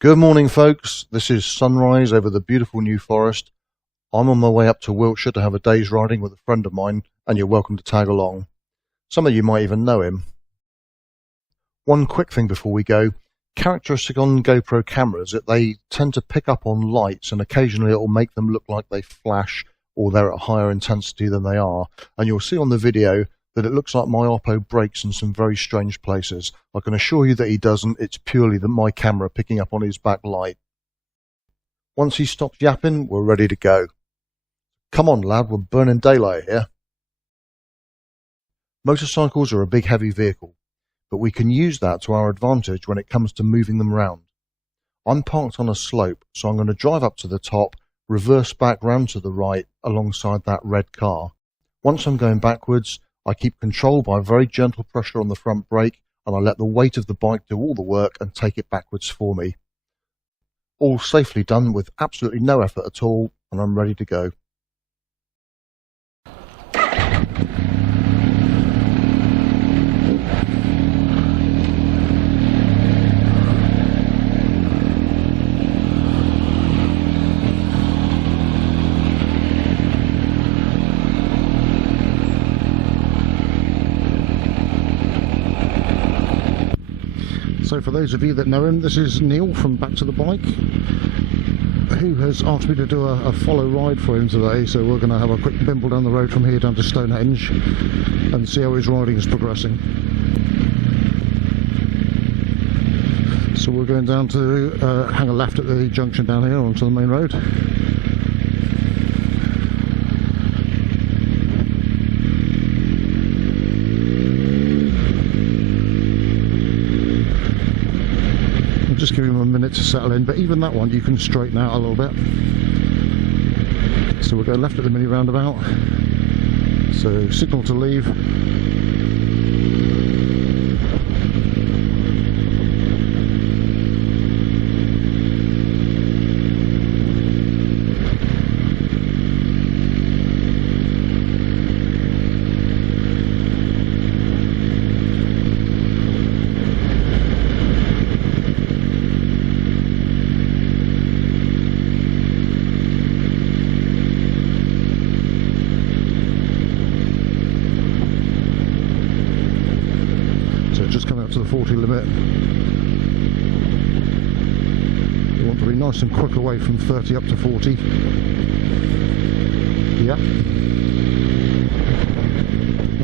Good morning, folks. This is sunrise over the beautiful New Forest. I'm on my way up to Wiltshire to have a day's riding with a friend of mine, and you're welcome to tag along. Some of you might even know him. One quick thing before we go. Characteristic on GoPro cameras that they tend to pick up on lights, and occasionally it will make them look like they flash or they're at higher intensity than they are. And you'll see on the video that it looks like my Oppo breaks in some very strange places. I can assure you that he doesn't. It's purely my camera picking up on his backlight. Once he stops yapping, we're ready to go. Come on, lad, we're burning daylight here. Motorcycles are a big heavy vehicle, but we can use that to our advantage when it comes to moving them around. I'm parked on a slope, so I'm going to drive up to the top, reverse back round to the right alongside that red car. Once I'm going backwards, I keep control by very gentle pressure on the front brake, and I let the weight of the bike do all the work and take it backwards for me. All safely done with absolutely no effort at all, and I'm ready to go. So for those of you that know him, this is Neil from Back to the Bike, who has asked me to do a follow ride for him today. So we're going to have a quick bimble down the road from here down to Stonehenge and see how his riding is progressing. So we're going down to hang a left at the junction down here onto the main road. Just give him a minute to settle in, but even that one you can straighten out a little bit. So we'll go left at the mini roundabout, so signal to leave. Just come out to the 40 limit. You want to be nice and quick away from 30 up to 40. Yep.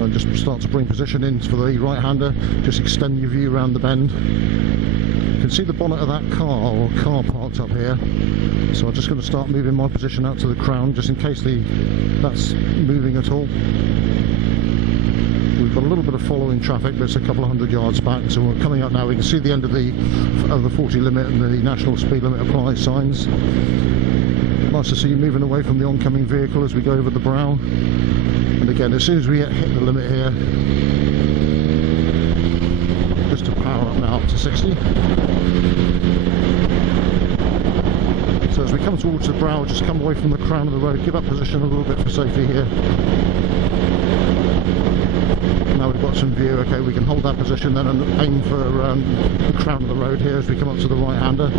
And just start to bring position in for the right-hander. Just extend your view around the bend. You can see the bonnet of that car or car parked up here. So I'm just going to start moving my position out to the crown, just in case that's moving at all. We've got a little bit of following traffic, but it's a couple of hundred yards back, so we're coming up now. We can see the end of the 40 limit and the national speed limit apply signs. Nice to see you moving away from the oncoming vehicle as we go over the brow. And again, as soon as we hit the limit here, just to power up now up to 60. So as we come towards the brow, just come away from the crown of the road, give up position a little bit for safety here. Now we've got some view. Okay, we can hold that position then and aim for the crown of the road here as we come up to the right-hander.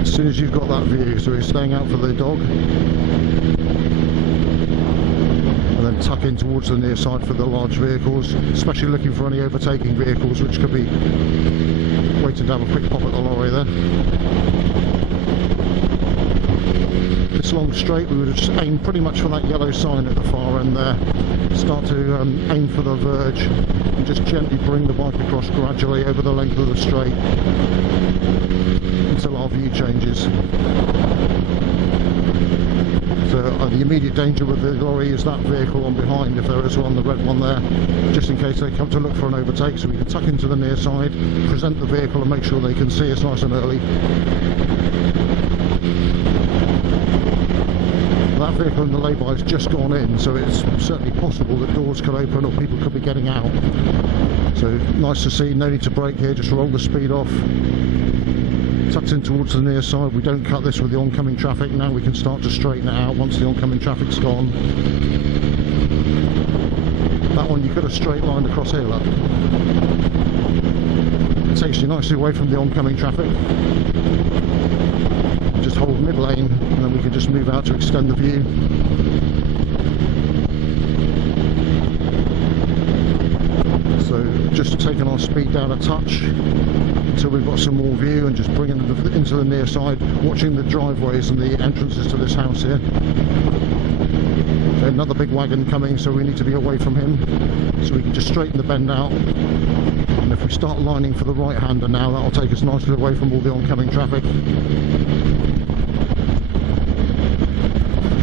As soon as you've got that view, so we're staying out for the dog, and then tuck in towards the near side for the large vehicles, especially looking for any overtaking vehicles which could be waiting to have a quick pop at the lorry there. This long straight, we would just aim pretty much for that yellow sign at the far end there. Start to aim for the verge and just gently bring the bike across gradually over the length of the straight until our view changes. So the immediate danger with the lorry is that vehicle on behind, if there is one, the red one there, just in case they come to look for an overtake. So we can tuck into the near side, present the vehicle and make sure they can see us nice and early. That vehicle in the lay-by has just gone in, so it's certainly possible that doors could open or people could be getting out. So nice to see, no need to brake here, just roll the speed off. Tucked in towards the near side, we don't cut this with the oncoming traffic. Now we can start to straighten it out once the oncoming traffic's gone. That one you could have straight lined across here, look. It takes you nicely away from the oncoming traffic. Just hold mid lane and then we can just move out to extend the view. So just taking our speed down a touch until we've got some more view, and just bringing it into the near side, watching the driveways and the entrances to this house here. Okay, another big wagon coming, so we need to be away from him, so we can just straighten the bend out. And if we start lining for the right hander now, that'll take us nicely away from all the oncoming traffic.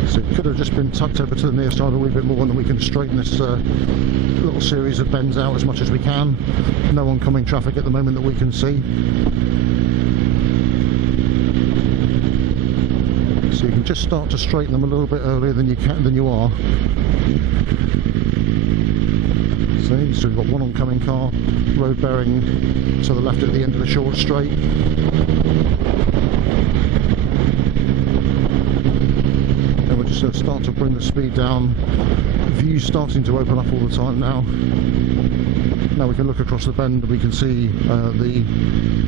So it could have just been tucked over to the near side a wee bit more, and then we can straighten this little series of bends out as much as we can. No oncoming traffic at the moment that we can see. So you can just start to straighten them a little bit earlier than you are. See, so we've got one oncoming car, road bearing to the left at the end of the short straight. And we're just going to start to bring the speed down. View's starting to open up all the time now. Now we can look across the bend and we can see the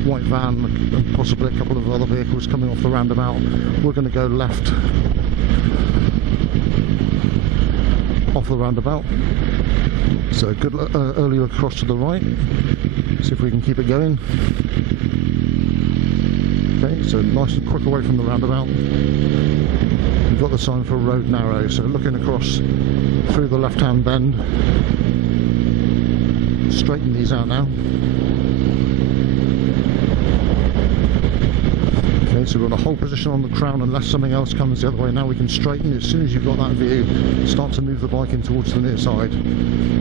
white van and possibly a couple of other vehicles coming off the roundabout. We're going to go left off the roundabout. So good early look across to the right. See if we can keep it going. Okay, so nice and quick away from the roundabout. We've got the sign for road narrow, so looking across through the left-hand bend. Straighten these out now. Okay, so we're going to hold position on the crown unless something else comes the other way. Now we can straighten. As soon as you've got that view, start to move the bike in towards the near side.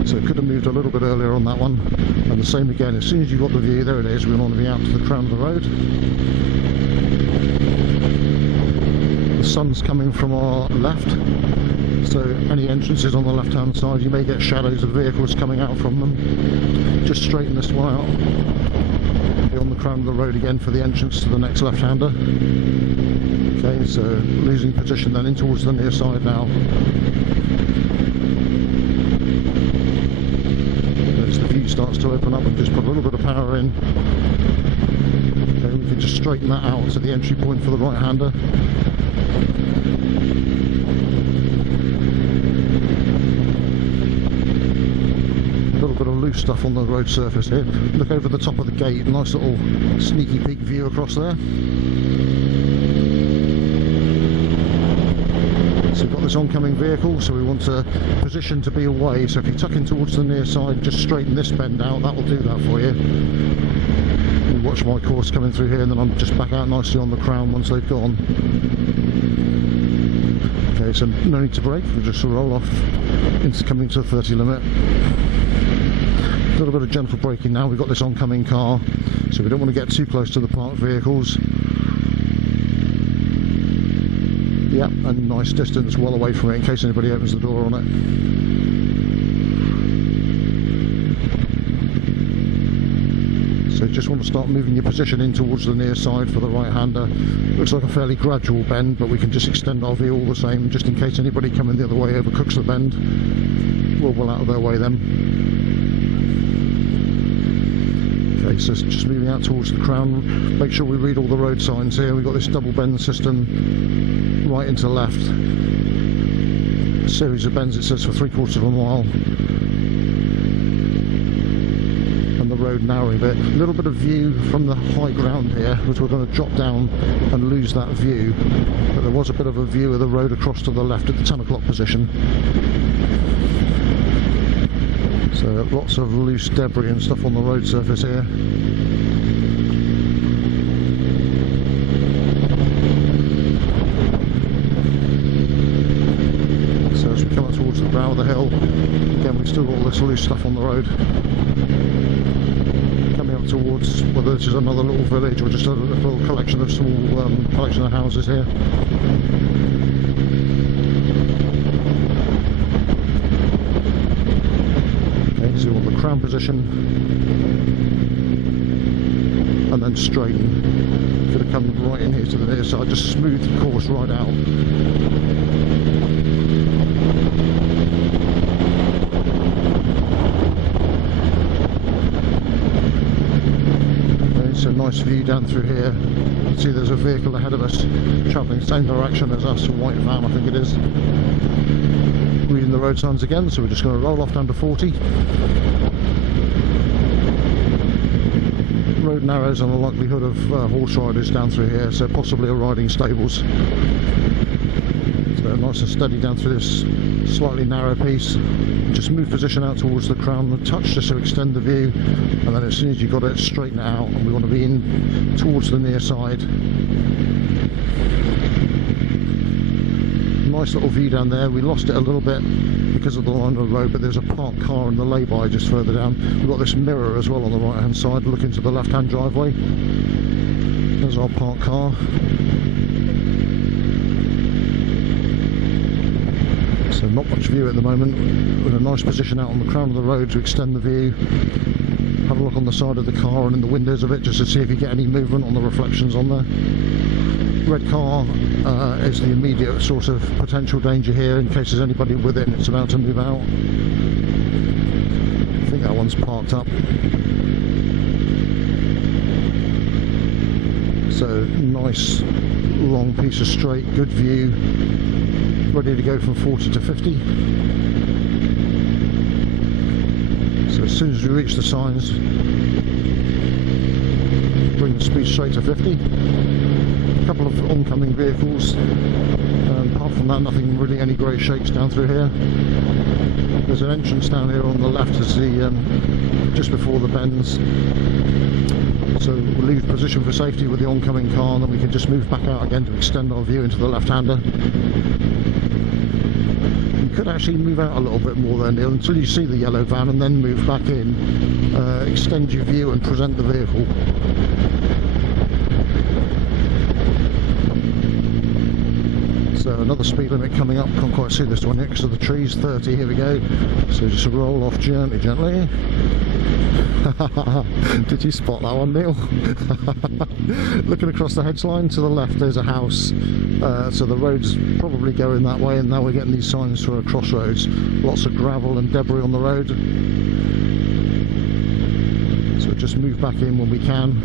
So it could have moved a little bit earlier on that one. And the same again, as soon as you've got the view, there it is, we want to be out to the crown of the road. The sun's coming from our left, so any entrances on the left hand side you may get shadows of vehicles coming out from them. Just straighten this one out, be on the crown of the road again for the entrance to the next left hander. Okay, so losing position then in towards the near side now. As the view starts to open up, and just put a little bit of power in. Okay, we can just straighten that out to the entry point for the right hander. Bit of loose stuff on the road surface here. Look over the top of the gate, nice little sneaky peek view across there. So we've got this oncoming vehicle, so we want to position to be away. So if you tuck in towards the near side, just straighten this bend out, that will do that for you. You watch my course coming through here, and then I'm just back out nicely on the crown once they've gone. Okay, so no need to brake, we'll just roll off into coming to the 30 limit. A little bit of gentle braking now. We've got this oncoming car, so we don't want to get too close to the parked vehicles. Yep, and nice distance well away from it in case anybody opens the door on it. So you just want to start moving your position in towards the near side for the right hander. Looks like a fairly gradual bend, but we can just extend our view all the same, just in case anybody coming the other way overcooks the bend. We're well out of their way then. Okay, so just moving out towards the crown. Make sure we read all the road signs here. We've got this double bend system, right into left. A series of bends, it says, for 3/4 of a mile. And the road narrow bit. A little bit of view from the high ground here, which we're going to drop down and lose that view. But there was a bit of a view of the road across to the left at the 10 o'clock position. So lots of loose debris and stuff on the road surface here. So as we come up towards the brow of the hill, again we've still got all this loose stuff on the road. Coming up towards whether this is another little village or just a little collection of small collection of houses here. So on the crown position and then straighten. Could have come right in here to the near side, just smooth the course right out. nice view down through here. You can see there's a vehicle ahead of us travelling the same direction as us, a white van I think it is. Reading the road signs again, so we're just going to roll off down to 40. Road narrows on the likelihood of horse riders down through here, so possibly a riding stables. So nice and steady down through this slightly narrow piece. Just move position out towards the crown and touch just to extend the view, and then as soon as you've got it, straighten it out, and we want to be in towards the near side. Nice little view down there. We lost it a little bit because of the line of the road, but there's a parked car in the lay-by just further down. We've got this mirror as well on the right hand side looking to the left hand driveway. There's our parked car. So not much view at the moment. We're in a nice position out on the crown of the road to extend the view. Have a look on the side of the car and in the windows of it just to see if you get any movement on the reflections on there. Red car is the immediate source of potential danger here in case there's anybody within. It's about to move out. I think that one's parked up. So nice long piece of straight, good view, ready to go from 40 to 50. So as soon as we reach the signs, bring the speed straight to 50. A couple of oncoming vehicles, apart from that nothing really, any great shakes down through here. There's an entrance down here on the left as the just before the bends, so we'll leave position for safety with the oncoming car, and then we can just move back out again to extend our view into the left-hander. You could actually move out a little bit more there, Neil, until you see the yellow van, and then move back in, extend your view and present the vehicle. So another speed limit coming up. Can't quite see this one yet because of the trees. 30, here we go. So just roll off gently. Did you spot that one, Neil? Looking across the hedge line to the left, there's a house. So the road's probably going that way, and now we're getting these signs for a crossroads. Lots of gravel and debris on the road. So just move back in when we can.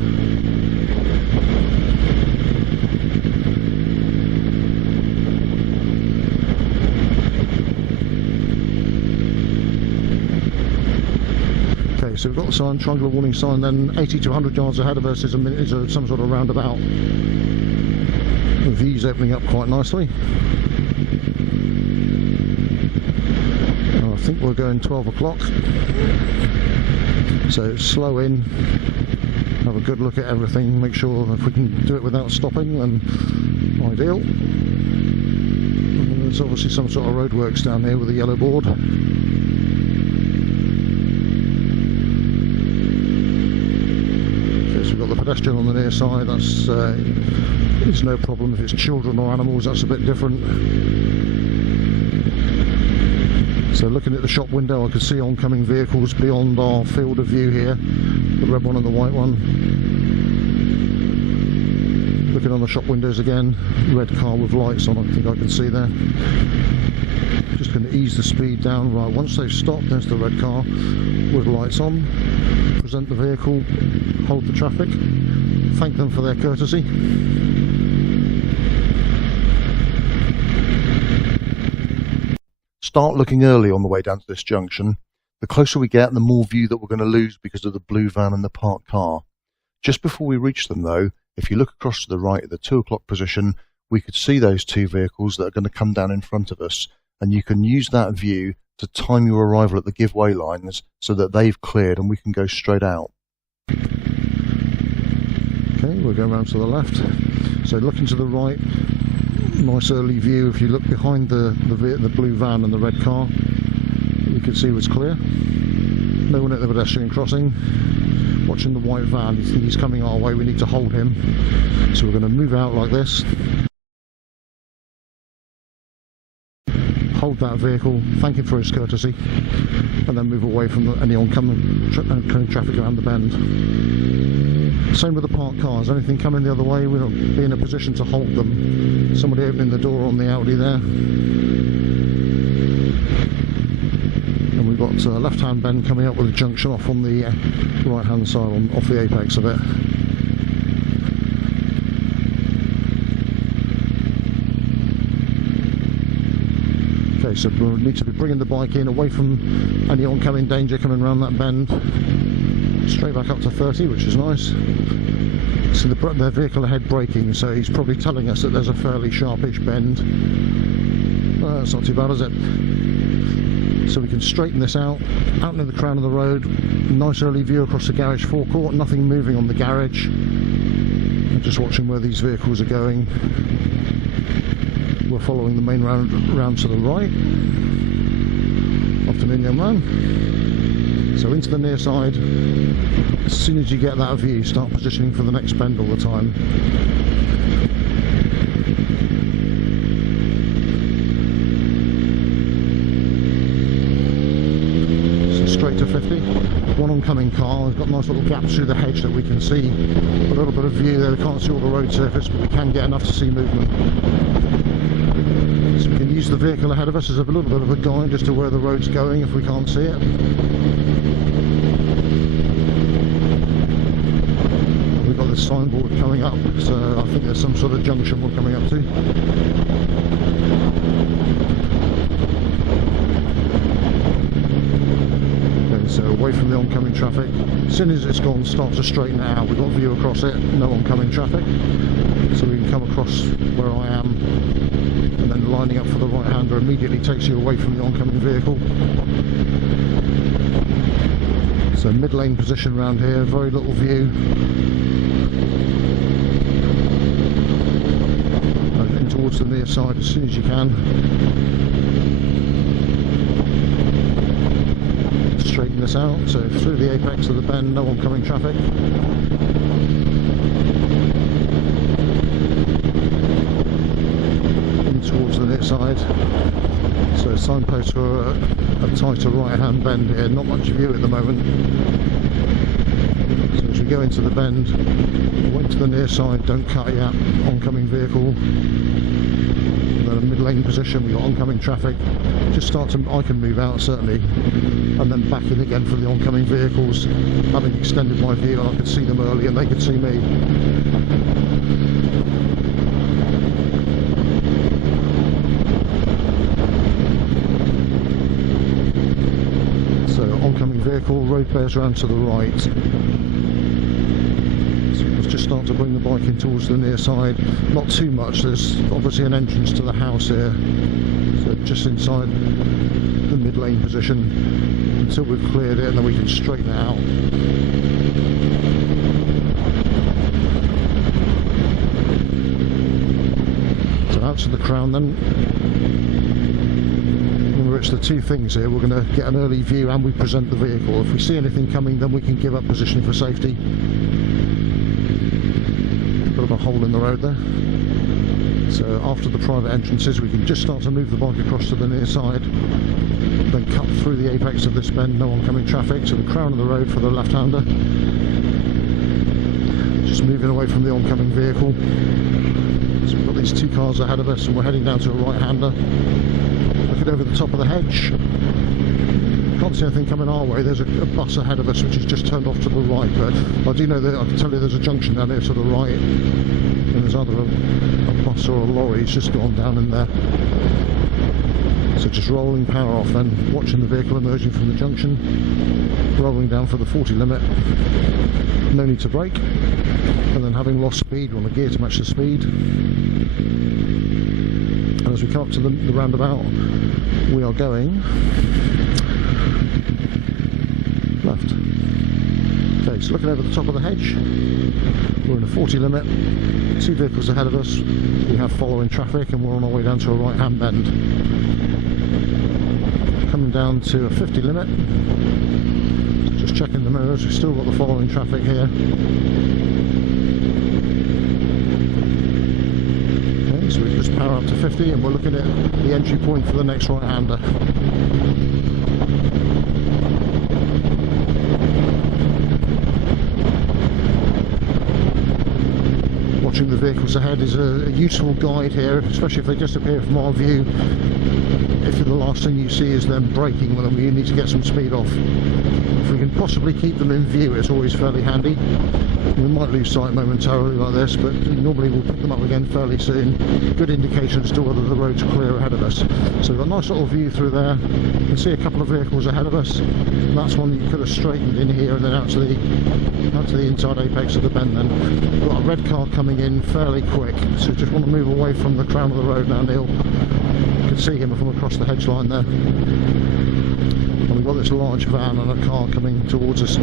So we've got the sign, triangular warning sign, then 80 to 100 yards ahead of us is some sort of roundabout. The view's opening up quite nicely. I think we're going 12 o'clock. So slow in, have a good look at everything, make sure if we can do it without stopping, then ideal. And there's obviously some sort of roadworks down here with a yellow board. We've got the pedestrian on the near side. That's it's no problem. If it's children or animals, that's a bit different. So looking at the shop window, I could see oncoming vehicles beyond our field of view here, the red one and the white one. Looking on the shop windows again, red car with lights on, I think I can see there. Just going to ease the speed down. Right, once they've stopped, there's the red car with lights on. Present the vehicle, hold the traffic, thank them for their courtesy. Start looking early on the way down to this junction. The closer we get, the more view that we're going to lose because of the blue van and the parked car. Just before we reach them though, if you look across to the right at the 2 o'clock position, we could see those two vehicles that are going to come down in front of us, and you can use that view to time your arrival at the giveaway lines so that they've cleared and we can go straight out. Okay, we're going around to the left. So looking to the right, nice early view. If you look behind the blue van and the red car, you can see it's clear. No one at the pedestrian crossing. Watching the white van, he's coming our way, we need to hold him. So we're going to move out like this. Hold that vehicle, thank him for his courtesy, and then move away from any oncoming traffic around the bend. Same with the parked cars. Anything coming the other way, we'll be in a position to hold them. Somebody opening the door on the Audi there. And we've got a left-hand bend coming up with a junction off on the right-hand side, off the apex of it. Okay, so we'll need to be bringing the bike in away from any oncoming danger coming around that bend. Straight back up to 30, which is nice. So the vehicle ahead braking, so he's probably telling us that there's a fairly sharpish bend. That's not too bad, is it? So we can straighten this out into the crown of the road. Nice early view across the garage forecourt, nothing moving on the garage. I'm just watching where these vehicles are going. We're following the main round to the right. Afternoon, young man. So into the near side. As soon as you get that view, start positioning for the next bend all the time. So straight to 50. One oncoming car. We've got nice little gaps through the hedge that we can see. A little bit of view there. We can't see all the road surface, but we can get enough to see movement. So we can use the vehicle ahead of us as a little bit of a guide as to where the road's going if we can't see it. We've got this signboard coming up, so I think there's some sort of junction we're coming up to. Okay, so away from the oncoming traffic. As soon as it's gone, start to straighten it out. We've got view across it, no oncoming traffic. So we can come across where I am, and then lining up for the right-hander immediately takes you away from the oncoming vehicle. So mid-lane position around here, very little view. And in towards the near side as soon as you can. Straighten this out, so through the apex of the bend, no oncoming traffic. Towards the near side, so signpost for a tighter right hand bend here, not much view at the moment. So as we go into the bend, wait to the near side, don't cut yet, oncoming vehicle. And then a mid-lane position, we've got oncoming traffic, just start to, I can move out certainly, and then back in again for the oncoming vehicles. Having extended my view, I could see them early and they could see me. Oncoming vehicle, road bears around to the right. So let's just start to bring the bike in towards the near side. Not too much, there's obviously an entrance to the house here. So just inside the mid-lane position until we've cleared it, and then we can straighten it out. So out to the crown then. It's the two things here. We're going to get an early view and we present the vehicle. If we see anything coming, then we can give up positioning for safety. Bit of a hole in the road there. So after the private entrances, we can just start to move the bike across to the near side, then cut through the apex of this bend, no oncoming traffic, to the crown of the road for the left-hander. Just moving away from the oncoming vehicle. So we've got these two cars ahead of us and we're heading down to a right-hander. Looking over the top of the hedge, can't see anything coming our way. There's a bus ahead of us which has just turned off to the right, but I do know that I can tell you there's a junction down here to the right, and there's either a bus or a lorry. It's just gone down in there. So just rolling power off then, watching the vehicle emerging from the junction, rolling down for the 40 limit, no need to brake, and then having lost speed, we're on the gear to match the speed. And as we come up to the roundabout, we are going left. Okay, so looking over the top of the hedge, we're in a 40 limit, two vehicles ahead of us, we have following traffic, and we're on our way down to a right hand bend. Coming down to a 50 limit, just checking the mirrors, we've still got the following traffic here. So we just power up to 50 and we're looking at the entry point for the next right-hander. Watching the vehicles ahead is a useful guide here, especially if they disappear from our view. If the last thing you see is them braking, well, then you need to get some speed off. If we can possibly keep them in view, it's always fairly handy. We might lose sight momentarily like this, but normally we'll pick them up again fairly soon. Good indication as to whether the road's clear ahead of us. So we've got a nice little view through there. You can see a couple of vehicles ahead of us. That's one you could have straightened in here and then out to the inside apex of the bend then. We've got a red car coming in fairly quick, so just want to move away from the crown of the road now, Neil. You can see him from across the hedge line there. And we've got this large van and a car coming towards us,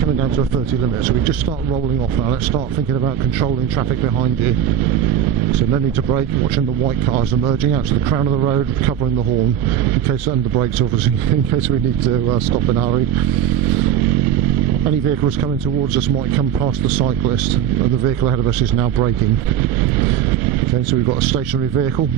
coming down to a 30 limit. So we just start rolling off now. Let's start thinking about controlling traffic behind you. So no need to brake, watching the white cars emerging out to the crown of the road, covering the horn, in case, and the brakes obviously, in case we need to stop in a hurry. Any vehicles coming towards us might come past the cyclist, and the vehicle ahead of us is now braking. Okay, so we've got a stationary vehicle.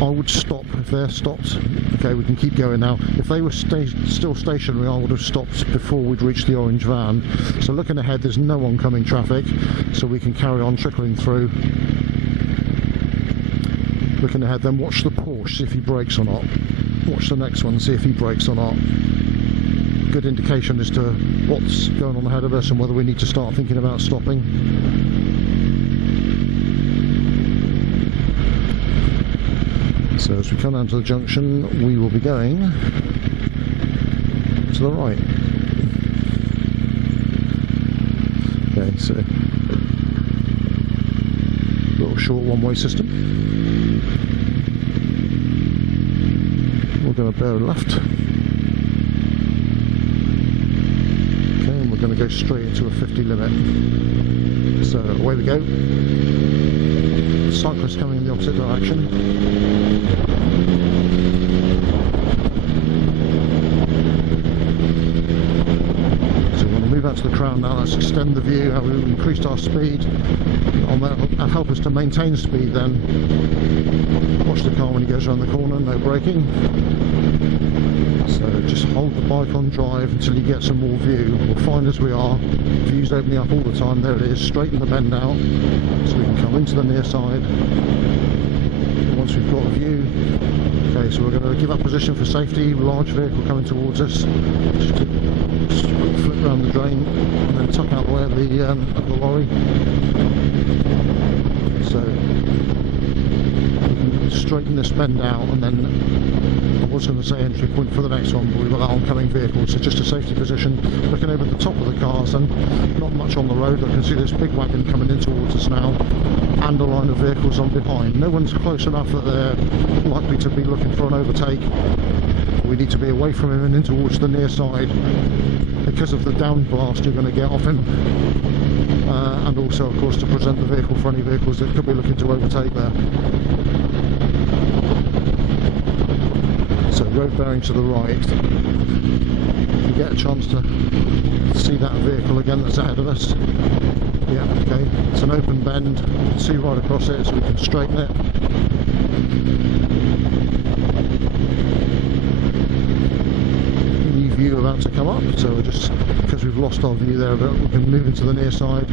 I would stop if they're stopped. Okay, we can keep going now. If they were still stationary, I would have stopped before we'd reached the orange van. So looking ahead, there's no oncoming traffic, so we can carry on trickling through. Looking ahead, then watch the Porsche, see if he brakes or not. Watch the next one, see if he brakes or not. Good indication as to what's going on ahead of us and whether we need to start thinking about stopping. So as we come down to the junction, we will be going to the right. Okay, so little short one-way system. We're going to bear left. Okay, and we're going to go straight into a 50 limit. So away we go. Cyclist coming in the opposite direction. So we want to move out to the crown now. Let's extend the view. We've increased our speed. That'll help us to maintain speed then. Watch the car when he goes around the corner, no braking. So just hold the bike on drive until you get some more view. We'll find as we are, view's opening up all the time. There it is, straighten the bend out so we can come into the near side. Once we've got a view, okay, so we're going to give up position for safety. Large vehicle coming towards us. Just flip around the drain and then tuck out the way of the lorry. So we can straighten this bend out, and then I was going to say entry point for the next one, but we've got that oncoming vehicle, so just a safety position. Looking over the top of the cars, and not much on the road. I can see this big wagon coming in towards us now, and a line of vehicles on behind. No one's close enough that they're likely to be looking for an overtake. We need to be away from him and in towards the near side. Because of the down blast, you're going to get off him. And also, of course, to present the vehicle for any vehicles that could be looking to overtake there. So road bearing to the right. If you get a chance to see that vehicle again that's ahead of us. Yeah, okay, it's an open bend. You can see right across it, so we can straighten it. New view about to come up, so we're just, because we've lost our view there, but we can move into the near side.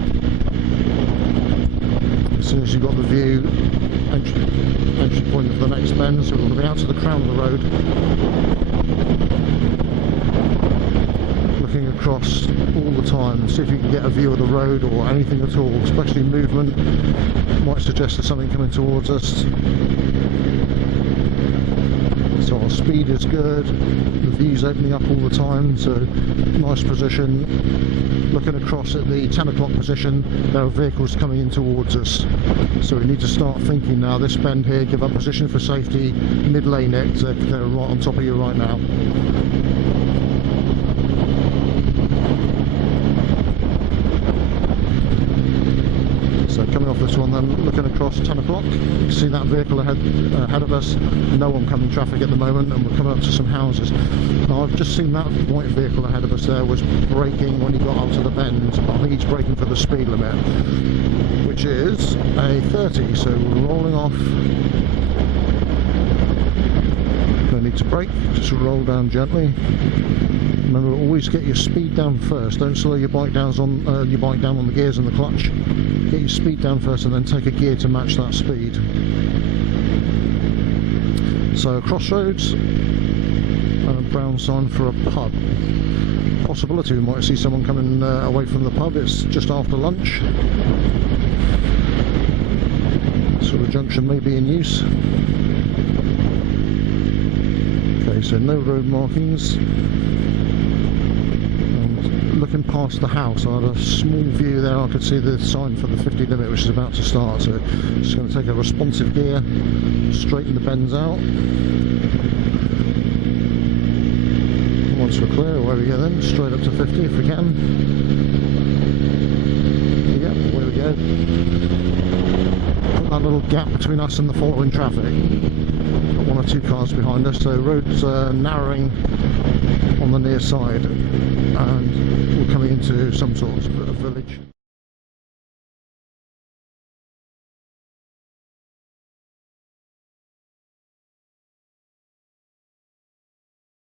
As soon as you've got the view, entry point of the next bend, so we're going to be out to the crown of the road. Looking across all the time, see if you can get a view of the road or anything at all, especially movement. Might suggest there's something coming towards us. So our speed is good, the view's opening up all the time, so nice position. Looking across at the 10 o'clock position, there are vehicles coming in towards us. So we need to start thinking now, this bend here, give up position for safety, mid-lane it, they're right on top of you right now. So coming off this one then, looking across 10 o'clock, you can see that vehicle ahead of us, no oncoming traffic at the moment, and we're coming up to some houses. Now I've just seen that white vehicle ahead of us there was braking when he got up to the bend, but I think he's braking for the speed limit, which is a 30, so we're rolling off. No need to brake, just roll down gently. Remember, always get your speed down first. Don't slow your bike down on the gears and the clutch. Get your speed down first, and then take a gear to match that speed. So crossroads, and a brown sign for a pub. Possibility we might see someone coming away from the pub. It's just after lunch, so the junction may be in use. Okay, so no road markings. And looking past the house, I had a small view there. I could see the sign for the 50 limit, which is about to start. So just going to take a responsive gear, straighten the bends out. Once we're clear, away we go then, straight up to 50 if we can. Yep, away we go. Put that little gap between us and the following traffic. Got one or two cars behind us, so road's narrowing on the near side, and we're coming into some sort of village.